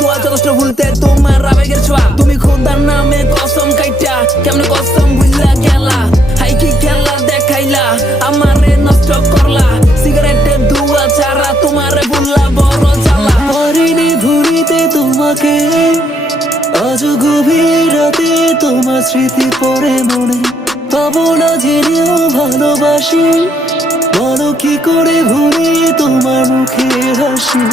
দোয়া যথেষ্ট ভুলতে তোমার আবেগের ছোঁয়া। তুমি খোদার নামে কসম কাইটা কেমনে কসম ভুললা গেলা। হাই কি খেলা দেখাইলা আমারে নষ্ট করলা। সিগারেটের ধোঁয়া ছাড়া তোমারে ভুললা বড় জ্বালা। পারিনি ভুলিতে তোমাকে, আজ গভীর রাতে তোমার স্মৃতি পড়ে মনে। পাবো না জেনেও ভালোবাসি, বলো কি করে ভুলি তোমার মুখে হাসি।